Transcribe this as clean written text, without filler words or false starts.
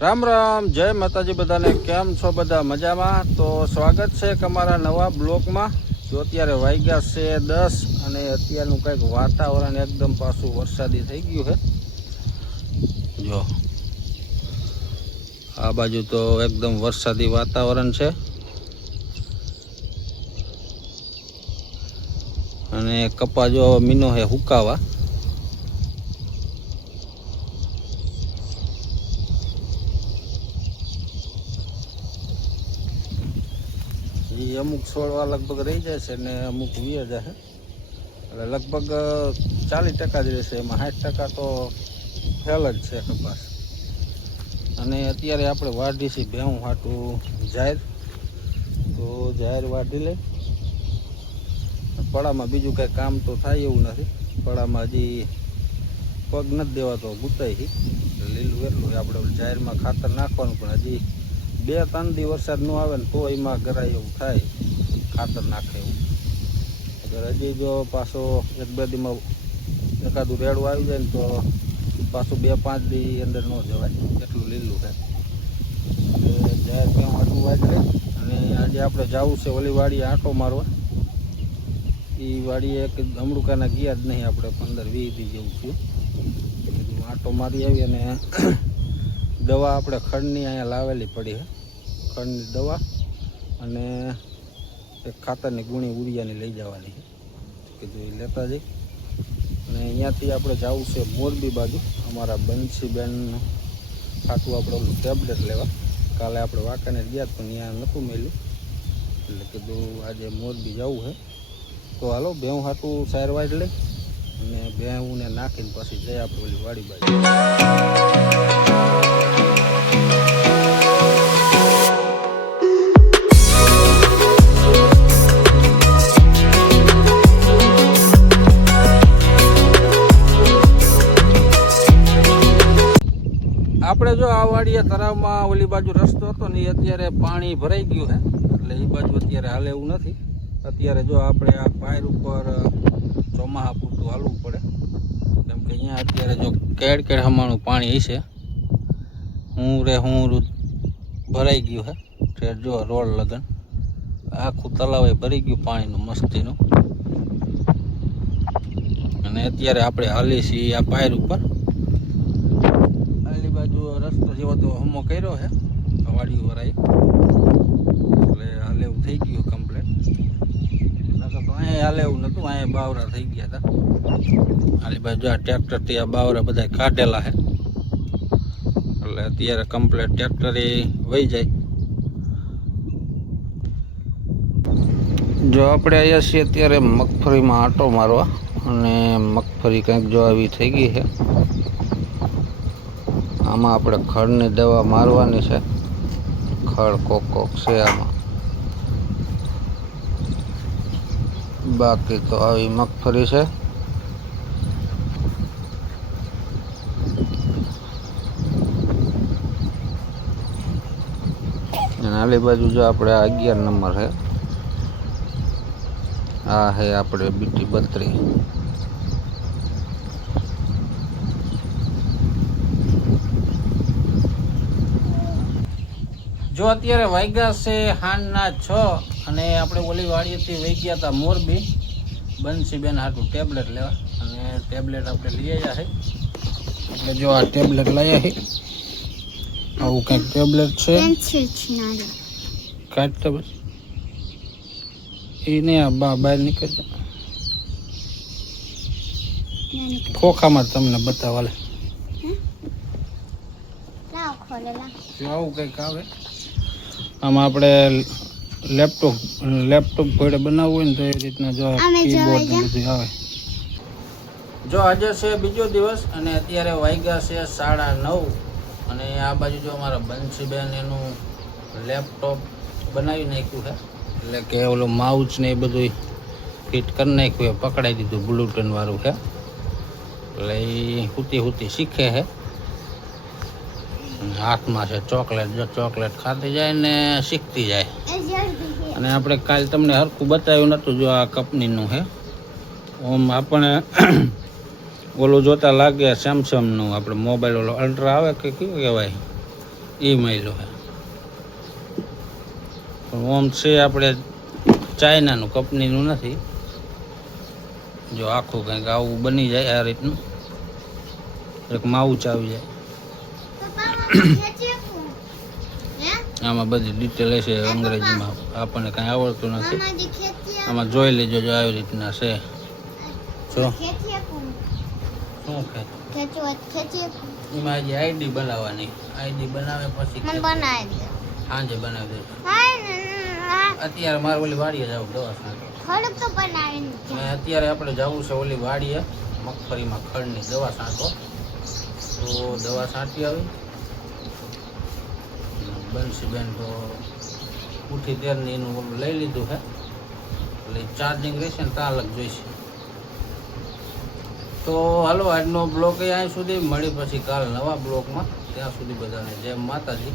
રામ રામ, જય માતાજી બધાને। કેમ છો બધા? મજામાં? તો સ્વાગત છે અમારા નવા બ્લોકમાં। જો અત્યારે વાગ્યા છે 10 અને અત્યારનું કંઈક વાતાવરણ એકદમ પાછું વરસાદી થઈ ગયું છે। જો આ બાજુ તો એકદમ વરસાદી વાતાવરણ છે અને કપા જો મીનો હે હુકાવા। અમુક છોડવા લગભગ રહી જાય છે ને અમુક વીએ જશે, એટલે લગભગ 40% જ રહેશે, એમાં 60% તો ફેલ જ છે કપાસ। અને અત્યારે આપણે વાઢી છે ભેહું હાટું જાહેર, તો જાહેર વાઢી લે। પડામાં બીજું કંઈ કામ તો થાય એવું નથી, પડામાં હજી પગ નથી દેવાતો, ગુતાઈ લીલું એટલું આપણે જાહેરમાં ખાતર નાખવાનું, પણ હજી 2-3 દી વરસાદ ન આવે ને તો એમાં ગરાય એવું થાય ખાતર નાખે એવું। અગર હજી જો પાછો 1-2 દીમાં એકાદું રેડું આવી જાય ને તો પાછું 2-5 દી અંદર ન જવાય, એટલું લીલું થાય। એટલે જાહેર ક્યાં આટલું વાગડે અને આજે આપણે જવું છે ઓલી વાડીએ આંટો મારવા। એ વાડીએ એક અમરુકાના ગયા જ નહીં આપણે 15-20 દી જેવું થયું, કીધું આંટો મારી આવી। અને દવા આપણે ખડની અહીંયા લાવેલી પડી છે, ખડની દવા અને એક ખાતરની ગુણી ઉરિયાની લઈ જવાની છે, કીધું એ લેતા જઈ। અને અહીંયાથી આપણે જવું છે મોરબી બાજુ, અમારા બંસીબેન ખાતું આપણે ઓલું ટેબ્લેટ લેવા। કાલે આપણે વાંકાને ગયા પણ ત્યાં નહોતું મળ્યું, એટલે કીધું આજે મોરબી જવું છે। તો હાલો ભેહું હાટું સાર વાઢ લઈ અને ભેહુંને નાખીને પછી જઈ આપણે ઓલી વાડી બાજુ। આપણે જો આ વાડીએ તળાવમાં ઓલી બાજુ રસ્તો હતો ને એ અત્યારે પાણી ભરાઈ ગયું છે, એટલે એ બાજુ અત્યારે હાલે એવું નથી। અત્યારે જો આપણે આ પાયર ઉપર ચોમાહા પૂરતું હાલવું પડે, કેમ કે અહીંયા અત્યારે જો કેડ હમાણું પાણી હશે, હું ભરાઈ ગયું છે। જો રોડ લગન આખું તલાવે ભરી ગયું પાણીનું મસ્તીનું, અને અત્યારે આપણે હાલી છીએ આ પાયર ઉપર। આલી બાજુ રસ્તો જેવો તો હમો કર્યો છે વાડી વરાઈ, એટલે હાલે એવું થઈ ગયું કમ્પ્લેટ। અહીંયા હાલે એવું નહોતું, અહીંયા બાવરા થઈ ગયા હતા। આલી બાજુ આ ટ્રેક્ટરથી આ બાવરા બધા કાઢેલા છે, એટલે અત્યારે કમ્પ્લેટ ટ્રેક્ટર એ વહી જાય। જો આપણે આવ્યા છીએ અત્યારે મગફળીમાં આંટો મારવા, અને મગફળી કંઈક જો આવી થઈ ગઈ છે। આમાં આપણે ખડની દવા મારવાની છે, ખડ કોક છે આમાં, બાકી તો આવી મગફળી છે। અને આલી બાજુ જો આપણે 11 નંબર છે, આ હે આપણે બીટી 32। જો અત્યારે વાગ્યા છે હાંજના 6 અને આપણે ઓલી વાડીએથી વહી ગયા હતા મોરબી બંસીબેન હાટું ટેબ્લેટ લેવા, અને ટેબ્લેટ આપણે લઈ આવ્યા છે। એટલે જો આ ટેબ્લેટ લાવ્યા છે, આવું કંઈક ટેબ્લેટ છે। કાઢતા બસ એ નહીં, આ બહાર નીકળતા ખોખામાં તમને બતાવવા લે, આવું કંઈક આવે। આમાં આપણે લેપટોપ ઘોડે બનાવવું હોય ને તો એ રીતના જો કીબોર્ડ ને બધું આવે। જો આજે છે બીજો દિવસ અને અત્યારે વાગ્યા છે 9:30, અને આ બાજુ જો અમારા બંસીબેન એનું લેપટોપ બનાવી નાખ્યું છે, એટલે કે ઓલું માઉસ ને એ બધું ફિટ કરી નાખ્યું, પકડાઈ દીધું, બ્લૂટૂથ વાળું છે, એટલે એ હુતી શીખે છે। હાથમાં છે ચોકલેટ, જો ચોકલેટ ખાતી જાય ને શીખતી જાય। અને આપણે કાલ તમને હરખું બતાવ્યું નહોતું, જો આ કંપનીનું છે, ઓમ આપણે ઓલું જોતા લાગે સેમસંગનું, આપણે મોબાઈલ ઓલો અલ્ટ્રા આવે કે કેવું કહેવાય એ મહિલો છે પણ ઓમ છે આપણે ચાઇનાનું કંપનીનું નથી. જો આખું કંઈક આવું બની જાય આ રીતનું એક માઉચ આવી જાય. આમાં બધી ડિટેલ હશે અંગ્રેજીમાં, આપણને કાંઈ આવડતું નથી. આમાં જોઈ લેજો જો આવી રીતના છે. જો શું એમાં હજી આઈડી બનાવવાની, આઈડી બનાવે પછી સાંજે બનાવી દે. અત્યારે મારે ઓલી વાડીએ જવું દવા છાંટવા. અત્યારે આપણે જવું છે ઓલી વાડીએ મગફળીમાં ખડની દવા છાંટો. તો દવા છાંટી આવી બંસીબેન તો ઉઠી તેરની એનું ઓલું લઈ લીધું છે એટલે ચાર્જિંગ રહેશે ને ત્યાં અલગ જોઈશે. તો હાલો આજનો બ્લોગ અહીં સુધી, મળી પછી કાલ નવા બ્લોગમાં. ત્યાં સુધી બધાને જય માતાજી.